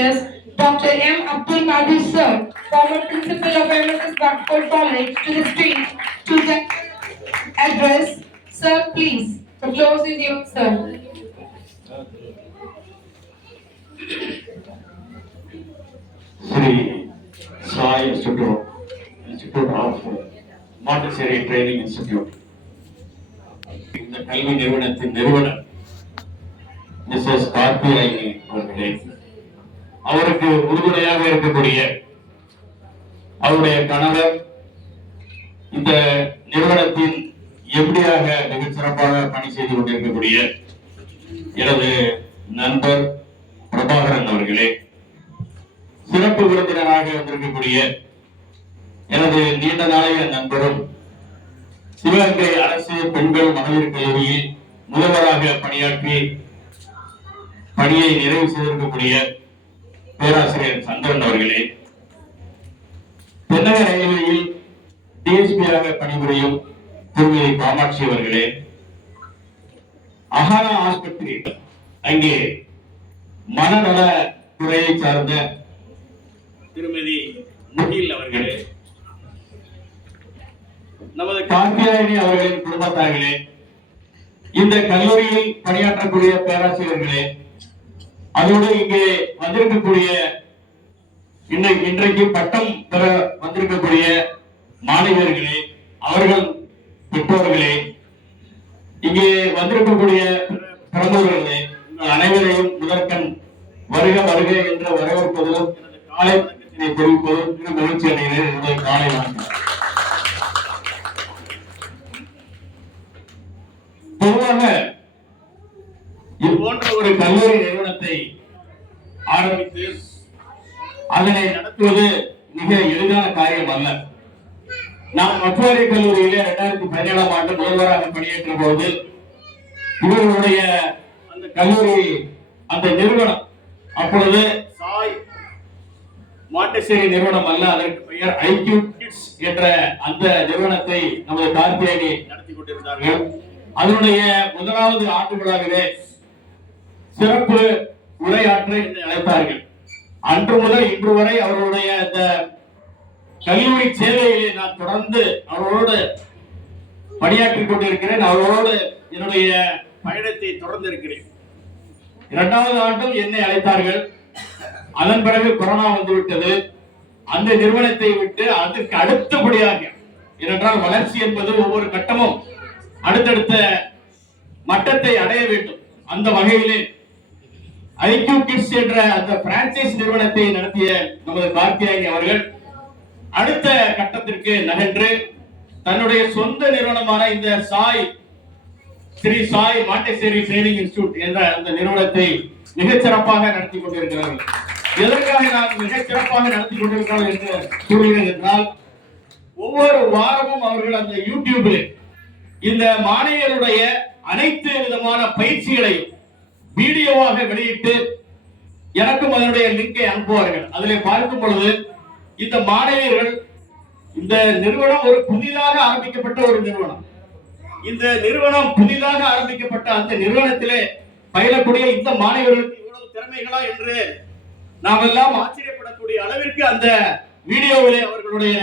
teachers, Dr. M. Abdul Qadir Sir, former principal of MSS Bradford College, to the stage to the address. Sir, please, the floor is yours, sir. Sri Sai institute institute of Montessori training institute இந்த கல்வி நிறுவனத்தின் நிறுவனர் Mrs Karthiyayini அவர்களே அவருக்கு உறுதுணையாக இருக்கக்கூடிய அவருடைய கணவர் இந்த நிறுவனத்தின் எப்படியாக மிகச்சிறப்பாக பணி செய்து கொண்டிருக்கக்கூடிய எனது நண்பர் பிரபாகரன் அவர்களே சிறப்பு விருந்தினராக வந்திருக்கக்கூடிய எனது நீண்ட நாளைய நண்பரும் சிவகங்கை அரசு பெண்கள் மகளிர் கல்லூரியில் முதல்வராக பணியாற்றி பணியை நிறைவு செய்திருக்கக்கூடிய பேராசிரியர் சந்திரன் அவர்களே தென்னக ரயில்வேயில் டிஎஸ்பியாக பணிபுரியும் திருமதி காமாட்சி அவர்களே அகாரா ஆஸ்பத்திரி அங்கே மனநல துறையை சார்ந்த திருமதி முகில் அவர்களே நமது கார்த்தியாயினி அவர்களின் குடும்பத்தார்களே இந்த கல்லூரியில் பணியாற்றக்கூடிய பேராசிரியர்களே அதோடு இங்கே வந்திருக்கக்கூடிய இன்னைக்கு இன்றைக்கு பட்டம் பெற வந்திருக்கக்கூடிய மாணவியர்களே அவர்கள் பெற்றோர்களே இங்கே வந்திருக்கக்கூடிய பிரமுகர்களே அனைவரையும் முதற்கண் வருக வருக என்று வரவேற்பதிலும் எனது காலை தெரிவிப்பதும் மிக மகிழ்ச்சி அடைகிறேன் காலை வணக்கம். பொதுவாக இது போன்ற ஒரு கல்லூரி திட்டத்தை ஆரம்பித்து அதனை நடத்துவது மிக எளிதான காரியம் அல்ல நான் மற்றொரு கல்லூரியிலே இரண்டாயிரத்தி பதினேழாம் ஆண்டு முதல்வராக பணியேற்ற போது இவர்களுடைய அந்த கல்லூரி அந்த நிறுவனம் அப்பொழுது சாய் மாண்டசேரி நிறுவனம் அல்ல அதற்கு பெயர் ஐக்கியூ கிட்ஸ் என்ற அந்த நிறுவனத்தை நமது கார்த்தியாயி நடத்தி கொண்டிருந்தார்கள். அதனுடைய முதலாவது ஆண்டு விழாவிலே சிறப்பு உரையாற்ற என்னை அன்று முதல் இன்று வரை அவர்களுடைய அந்த கல்லூரி சேவையிலே நான் தொடர்ந்து அவர்களோடு பணியாற்றிக் கொண்டிருக்கிறேன். அவர்களோடு என்னுடைய பயணத்தை தொடர்ந்து இருக்கிறேன் இரண்டாவது ஆண்டும் என்னை அழைத்தார்கள். அதன் பிறகு கொரோனா வந்துவிட்டது அந்த நிறுவனத்தை விட்டு அதற்கு அடுத்தபடியாக ஏனென்றால் வளர்ச்சி என்பது ஒவ்வொரு கட்டமும் அடுத்தடுத்த மட்டத்தை அடைய வேண்டும். அந்த வகையிலே ஐக்கியூ கிட்ஸ் என்ற அந்த பிரான்சைஸ் நிறுவனத்தை நடத்திய நமது கார்த்தியாயி அவர்கள் அடுத்த கட்டத்திற்கு நகன்று தன்னுடைய சொந்த நிறுவனமான இந்த Sai Sri Sai Montessori training institute என்ற அந்த நிறுவனத்தை மிகச் சிறப்பாக நடத்தி கொண்டிருக்கிறார்கள். எதற்காக நான் மிக சிறப்பாக நடத்தி கொண்டிருக்கிறோம் என்று கூறுகிறேன் என்றால் ஒவ்வொரு வாரமும் அவர்கள் அந்த யூடியூபில் இந்த மாணவியருடைய அனைத்து விதமான பயிற்சிகளையும் வீடியோவாக வெளியிட்டு எனக்கும் அதனுடைய லிங்கை அனுப்புவார்கள். அதிலே பார்க்கும் பொழுது இந்த மாணவியர்கள் இந்த நிறுவனம் ஒரு புதிதாக ஆரம்பிக்கப்பட்ட ஒரு நிறுவனம். இந்த நிறுவனம் புதிதாக ஆரம்பிக்கப்பட்ட அந்த நிறுவனத்திலே பயிலக்கூடிய இந்த மாணவர்களுக்கு இவ்வளவு திறமைகளா என்று நாம் எல்லாம் ஆச்சரியப்படக்கூடிய அளவிற்கு அந்த வீடியோவிலே அவர்களுடைய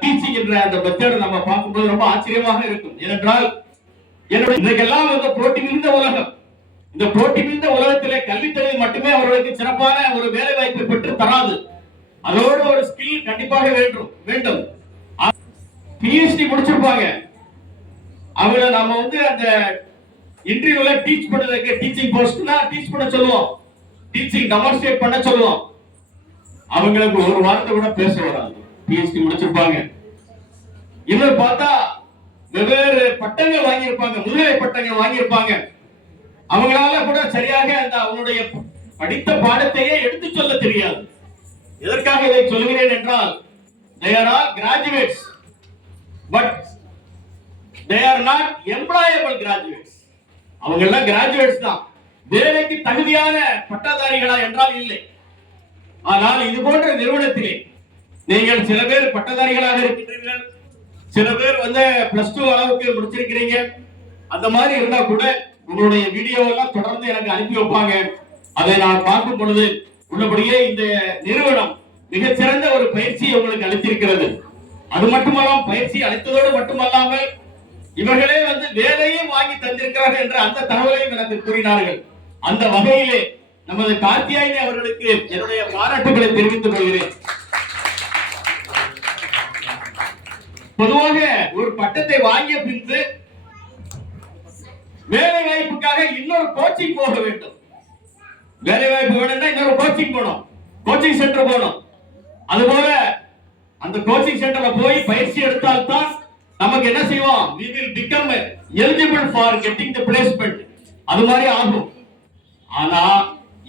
டீச்சிங் என்ற அந்த மெத்தட் நம்ம பார்க்கும்போது ரொம்ப ஆச்சரியமாக இருக்கும். ஏனென்றால் என்னுடைய இன்றைக்கெல்லாம் இந்த போட்டி மிகுந்த உலகம். இந்த போட்டி மிகுந்த உலகத்திலே கல்வித்துறை மட்டுமே அவர்களுக்கு சிறப்பான ஒரு வேலை வாய்ப்பை பெற்று தராது. அதோடு ஒரு ஸ்கில் கண்டிப்பாக வேண்டும் வேண்டும். பிஎஸ்டி முடிச்சிருப்பாங்க. அவங்கள நம்ம வந்து அந்த இன்டர்வியூல டீச் பண்ணுறதுக்கு டீச்சிங் போஸ்ட்னா டீச் பண்ண சொல்லுவோம். டீச்சிங் டெமான்ஸ்ட்ரேட் பண்ண சொல்லுவோம். அவங்களுக்கு ஒரு வார்த்தை கூட பேச வராது. பிஎஸ்டி முடிச்சிருப்பாங்க. இவர் பார்த்தா வெவ்வேறு பட்டங்கள் வாங்கியிருப்பாங்க முதுகலை பட்டங்கள் வாங்கியிருப்பாங்க. அவங்களால கூட சரியாக அந்த அவனுடைய படித்த பாடத்தையே எடுத்து சொல்ல தெரியாது. எதற்காக இதை சொல்கிறேன் என்றால் they are all graduates but they are not employable graduates. அவங்க எல்லாம் கிராஜுவேட்ஸ் தான். வேலைக்கு தகுதியான பட்டதாரிகளா என்றால் இல்லை. ஆனால் இது போன்ற நிறுவனத்திலே நீங்கள் சில பேர் பட்டதாரிகளாக இருக்கின்றீர்கள். சில பேர் வந்து பிளஸ் டூ அளவுக்கு முடிச்சிருக்கிறீங்க. அந்த மாதிரி இருந்தா கூட உங்களுடைய வீடியோ எல்லாம் தொடர்ந்து எனக்கு அனுப்பி வைப்பாங்க. அதை நான் பார்க்கும் பொழுது உள்ளபடியே இந்த நிறுவனம் மிகச்சிறந்த ஒரு பயிற்சியை உங்களுக்கு அளித்திருக்கிறது. அது மட்டுமல்லாமல் பயிற்சி அளித்ததோடு மட்டுமல்லாமல் இவர்களே வந்து வேலையும் வாங்கி தந்திருக்கிறார்கள் என்ற அந்த தகவலையும் எனக்கு கூறினார்கள். அந்த வகையிலே நமது கார்த்தியாயினி அவர்களுக்கு என்னுடைய பாராட்டுகளை தெரிவித்துக் கொள்கிறேன். பொதுவாக ஒரு பட்டத்தை வாங்கிய பின்பு வேலை வாய்ப்புக்காக இன்னொரு கோச்சிங் போக வேண்டும். வேலை வாய்ப்பு வேணும்னா இன்னொரு கோச்சிங் போகணும். கோச்சிங் சென்டர் போகணும். அதுபோல அந்த கோச்சிங் சென்டர்ல போய் பயிற்சி எடுத்தால்தான் நமக்கு என்ன செய்வோம்? We will become eligible for getting the placement அது மாதிரி ஆகும். ஆனா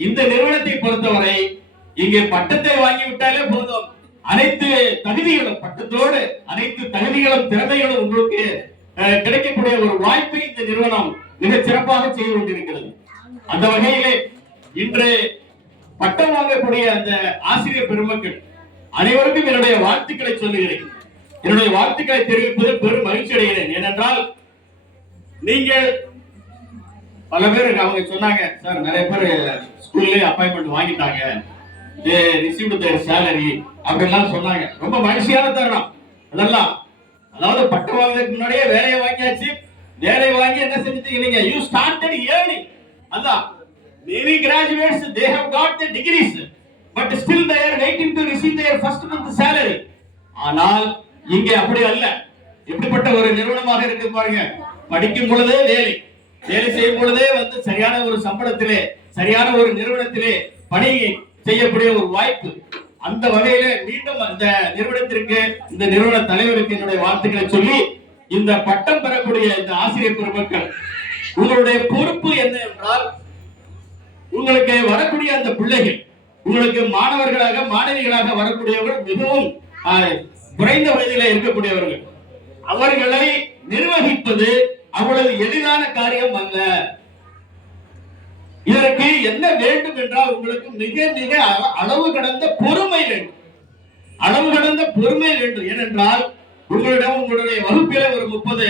இந்த நிறுவனத்தை பொறுத்தவரை இங்கே பட்டத்தை வாங்கி விட்டாலே போதும். அனைத்து தகுதிகளும் பட்டத்தோடு அனைத்து தகுதிகளும் திறமைகளும் உங்களுக்கு கிடைக்கக்கூடிய ஒரு வாய்ப்பை இந்த நிறுவனம் மிக சிறப்பாக செய்து கொண்டிருக்கிறது. அந்த வகையிலே இன்று பட்டம் வாங்கக்கூடிய அந்த ஆசிரியர் பெருமக்கள் அனைவருக்கும் என்னுடைய வாழ்த்துக்களை சொல்லுகிறேன். என்னுடைய வாழ்த்துக்களை தெரிவிப்பதில் பெரும் மகிழ்ச்சி அடைகிறேன். ஏனென்றால் நீங்கள் பல பேர் அவங்க சொன்னாங்க சார் நிறைய பேர் ஸ்கூல்லே அப்பாயின்மெண்ட் வாங்கிட்டாங்க. ரிசீவ்டு தேர் சேலரி அப்படின்லாம் சொன்னாங்க. ரொம்ப மகிழ்ச்சியான தருணம். அதெல்லாம் அதாவது பட்டம் வாங்குறதுக்கு முன்னாடியே வேலையை வாங்கியாச்சு. வேலை வாங்கி என்ன செஞ்சுட்டீங்க நீங்க? யூ ஸ்டார்டட் ஏர்னிங் அதான். Many graduates they have got the degrees but still they are waiting to receive their first month salary. ஆனால் இங்கே அப்படி அல்ல. எப்படிப்பட்ட ஒரு நிறுவனமாக இருக்கு பாருங்க. படிக்கும் பொழுதே வேலை. வேலை செய்யும் பொழுதே வந்து சரியான ஒரு சம்பளத்திலே சரியான ஒரு நிறுவனத்திலே பணி செய்யக்கூடிய ஒரு வாய்ப்பு. அந்த வகையில மீண்டும் அந்த நிறுவனத்திற்கு இந்த நிறுவன தலைவருக்கு என்னுடைய வார்த்தைகளை சொல்லி இந்த பட்டம் பெறக்கூடிய இந்த ஆசிரியர் பெருமக்கள் உங்களுடைய பொறுப்பு என்ன என்றால் உங்களுக்கு வரக்கூடிய அந்த பிள்ளைகள் உங்களுக்கு மாணவர்களாக மாணவிகளாக வரக்கூடியவர்கள் மிகவும் ஆஹ், குறைந்த வயதில இருக்கக்கூடியவர்கள். அவர்களை நிர்வகிப்பது அவ்வளவு எளிதான காரியம் அல்ல. இதற்கு என்ன வேண்டும் என்றால் உங்களுக்கு மிக மிக அள- அளவு கடந்த பொறுமை வேண்டும். அளவு கடந்த பொறுமை வேண்டும். ஏனென்றால் உங்களிடம் உங்களுடைய வகுப்பில ஒரு முப்பது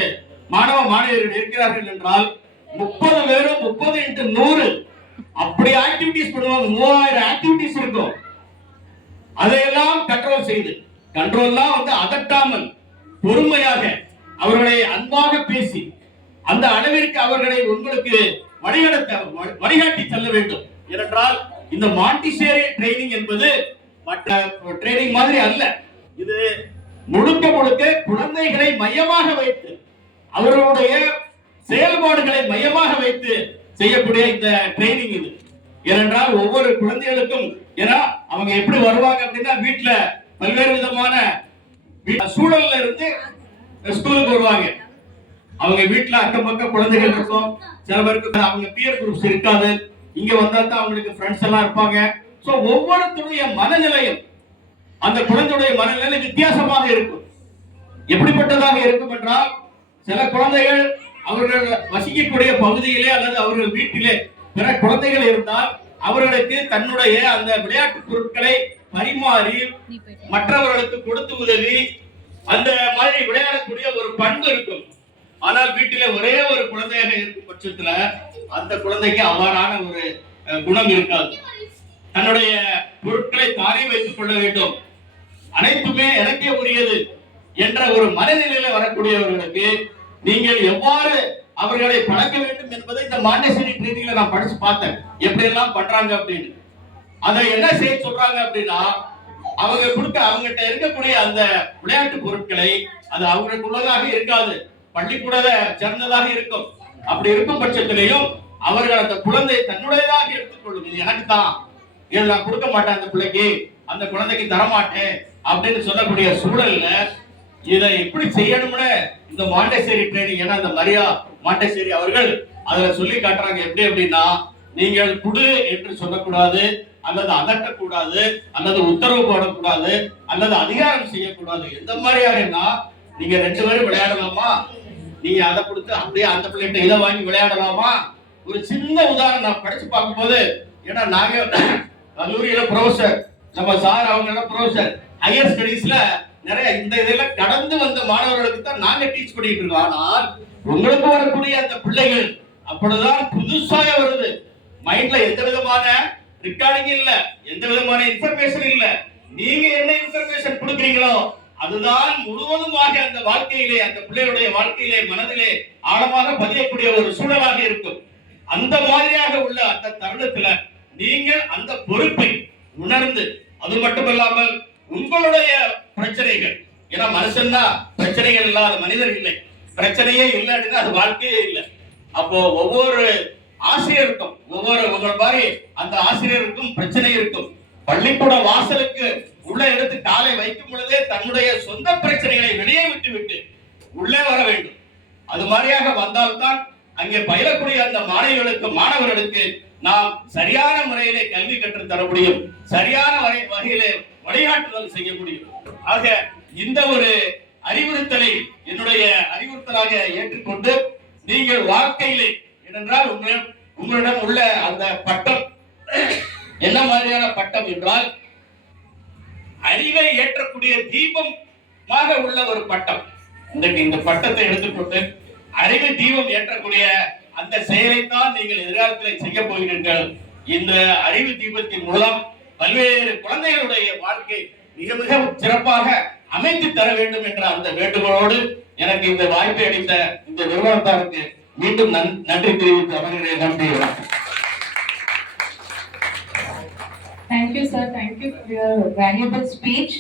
மாணவ மாணவியர்கள் இருக்கிறார்கள் என்றால் முப்பது பேரும் முப்பது இன்ட்டு நூறு. அப்படி ஆக்டிவிட்டிஸ் பண்ணுவாங்க. மூவாயிரம் ஆக்டிவிட்டிஸ் இருக்கும். அதையெல்லாம் கண்ட்ரோல் செய்து கண்ட்ரோல்லாம் வந்து அதட்டாமல் பொறுமையாக அவர்களை அன்பாக பேசி அந்த அளவிற்கு அவர்களை உங்களுக்கு வழிகடத்த வழிகாட்டி செல்ல வேண்டும். ஏனென்றால் இந்த மாண்டிசேரி ட்ரைனிங் என்பது மற்ற ட்ரைனிங் மாதிரி அல்ல. இது முழுக்க முழுக்க குழந்தைகளை மையமாக வைத்து அவர்களுடைய செயல்பாடுகளை மையமாக வைத்து செய்யக்கூடிய இந்த ட்ரைனிங் இது. ஏனென்றால் ஒவ்வொரு குழந்தைகளுக்கும் ஏன்னா அவங்க எப்படி வருவாங்க அப்படின்னா வீட்டுல பல்வேறு விதமான சூழல்ல இருந்து ஸ்கூலுக்கு வருவாங்க. அவங்க வீட்டுல அக்கம் பக்கம் குழந்தைகள் இருக்கும். சில பேருக்கு அவங்க பியர் குரூப்ஸ் இருக்காது. இங்க வந்தா தான் அவங்களுக்கு ஃப்ரெண்ட்ஸ் எல்லாம் இருப்பாங்க. ஸோ ஒவ்வொருத்தருடைய மனநிலையும் அந்த குழந்தையுடைய மனநிலை வித்தியாசமாக இருக்கும். எப்படிப்பட்டதாக இருக்கும் என்றால் சில குழந்தைகள் அவர்கள் வசிக்கக்கூடிய பகுதியிலே அல்லது அவர்கள் வீட்டிலே பிற குழந்தைகள் இருந்தால் அவர்களுக்கு தன்னுடைய அந்த விளையாட்டு பொருட்களை பரிமாறி மற்றவர்களுக்கு கொடுத்து உதவி அந்த மாதிரி விளையாடக்கூடிய ஒரு பண்பு இருக்கும். ஆனால் வீட்டிலே ஒரே ஒரு குழந்தையாக இருக்கும் பட்சத்துல அந்த குழந்தைக்கு அவ்வாறான ஒரு அஹ், குணம் இருக்காது. தன்னுடைய பொருட்களை தானே வைத்துக் கொள்ள வேண்டும். அனைத்துமே எனக்கே உரியது என்ற ஒரு மனநிலையில வரக்கூடியவர்களுக்கு நீங்கள் எவ்வாறு அவர்களை பழக்க வேண்டும் என்பதை இந்த மாண்டேஸ்வரி ட்ரைனிங்ல நான் படிச்சு பார்த்தேன். எப்படி எல்லாம் பண்றாங்க அப்படின்னு. அதை என்ன செய்ய சொல்றாங்க அப்படின்னா அவங்க கொடுக்க அவங்ககிட்ட இருக்கக்கூடிய அந்த விளையாட்டு பொருட்களை அது அவங்களுக்குள்ளதாக இருக்காது. பள்ளிக்கூடத சேர்ந்ததாக இருக்கும். அப்படி இருக்கும் பட்சத்திலையும் அவர்கள் அந்த குழந்தை தன்னுடையதாக எடுத்துக்கொள்ளும். இது எனக்கு தான். இதை நான் கொடுக்க மாட்டேன் அந்த பிள்ளைக்கு. அந்த குழந்தைக்கு தரமாட்டேன். அப்படின்னு சொல்லக்கூடிய சூழல்ல இதை எப்படி செய்யணும்னு இந்த மாண்டேசேரி ட்ரைனிங் ஏன்னா இந்த மரியா மாண்டேசேரி அவர்கள் அதுல சொல்லி காட்டுறாங்க. எப்படி அப்படின்னா நீங்கள் குடு என்று சொல்லக்கூடாது அல்லது அதட்டக்கூடாது அல்லது உத்தரவு போடக்கூடாது அல்லது அதிகாரம் செய்யக்கூடாது. எந்த மாதிரியாருன்னா நீங்க ரெண்டு பேரும் விளையாடலாமா? நீங்க அதை கொடுத்து அப்படியே அந்த பிள்ளைகிட்ட இதை வாங்கி விளையாடலாமா? ஒரு சின்ன உதாரணம் நான் படிச்சு பார்க்கும்போது ஏன்னா நாங்க கல்லூரியில ப்ரொஃபசர் நம்ம சார் அவங்க ப்ரொஃபசர் ஹையர் ஸ்டடீஸ்ல நிறைய இந்த இதெல்லாம் கடந்து வந்த மாணவர்களுக்கு தான் நாங்க டீச் பண்ணிட்டு இருக்கோம். ஆனால் உங்களுக்கு வரக்கூடிய அந்த பிள்ளைகள் அப்பொழுதுதான் புதுசாக வருது. மைண்ட்ல எந்த விதமான ரெக்கார்டிங் இல்ல எந்த விதமான இன்ஃபர்மேஷன் இல்ல. நீங்க என்ன இன்ஃபர்மேஷன் கொடுக்குறீங்களோ அதுதான் முழுவதுமாக அந்த வாழ்க்கையிலே அந்த பிள்ளையுடைய வாழ்க்கையிலே மனதிலே ஆழமாக பதியக்கூடிய ஒரு சூழலாக இருக்கும். அந்த மாதிரியாக உள்ள அந்த தருணத்துல நீங்கள் அந்த பொறுப்பை உணர்ந்து அது மட்டுமல்லாமல் உங்களுடைய பிரச்சனைகள். ஏன்னா மனுஷன்னா பிரச்சனைகள் இல்லாத மனிதர் இல்லை. பிரச்சனையே இல்லை அப்படின்னா அது வாழ்க்கையே இல்லை. அப்போ ஒவ்வொரு ஆசிரியருக்கும் ஒவ்வொரு உங்கள் மாதிரி அந்த ஆசிரியருக்கும் பிரச்சனை இருக்கும். பள்ளிக்கூட வாசலுக்கு உள்ள எடுத்து காலை வைக்கும் பொழுதே தன்னுடைய சொந்த பிரச்சனைகளை வெளியே விட்டு விட்டு உள்ளே வர வேண்டும். அது மாதிரியாக வந்தால்தான் அங்கே பயிலக்கூடிய அந்த மாணவிகளுக்கு மாணவர்களுக்கு நாம் சரியான முறையிலே கல்வி கற்று தர முடியும். சரியான வகை வகையிலே வழிகாட்டுதல் செய்ய முடியும். ஆக இந்த ஒரு அறிவுறுத்தலை என்னுடைய அறிவுறுத்தலாக ஏற்றுக்கொண்டு நீங்கள் வாழ்க்கையிலே ஏனென்றால் உங்களிடம் உங்களிடம் உள்ள அந்த பட்டம் என்ன மாதிரியான பட்டம் என்றால் அறிவை ஏற்றக்கூடிய தீபமாக உள்ள ஒரு பட்டம். இன்றைக்கு இந்த பட்டத்தை எடுத்துக்கொண்டு அறிவு தீபம் ஏற்றக்கூடிய அந்த செயலைத்தான் நீங்கள் எதிர்காலத்தில் செய்ய போகிறீர்கள் இந்த அறிவு தீபத்தின் மூலம் பல்வேறு குழந்தைகளுடைய வாழ்க்கை மிக மிக சிறப்பாக அமைத்து தர வேண்டும் என்ற அந்த வேண்டுகோளோடு எனக்கு இந்த வாய்ப்பை அளித்த இந்த நிறுவனத்தாருக்கு மீண்டும் நன்- நன்றி தெரிவித்து அமர்கிறேன் நன்றி Thank you, sir. Thank you for your valuable speech.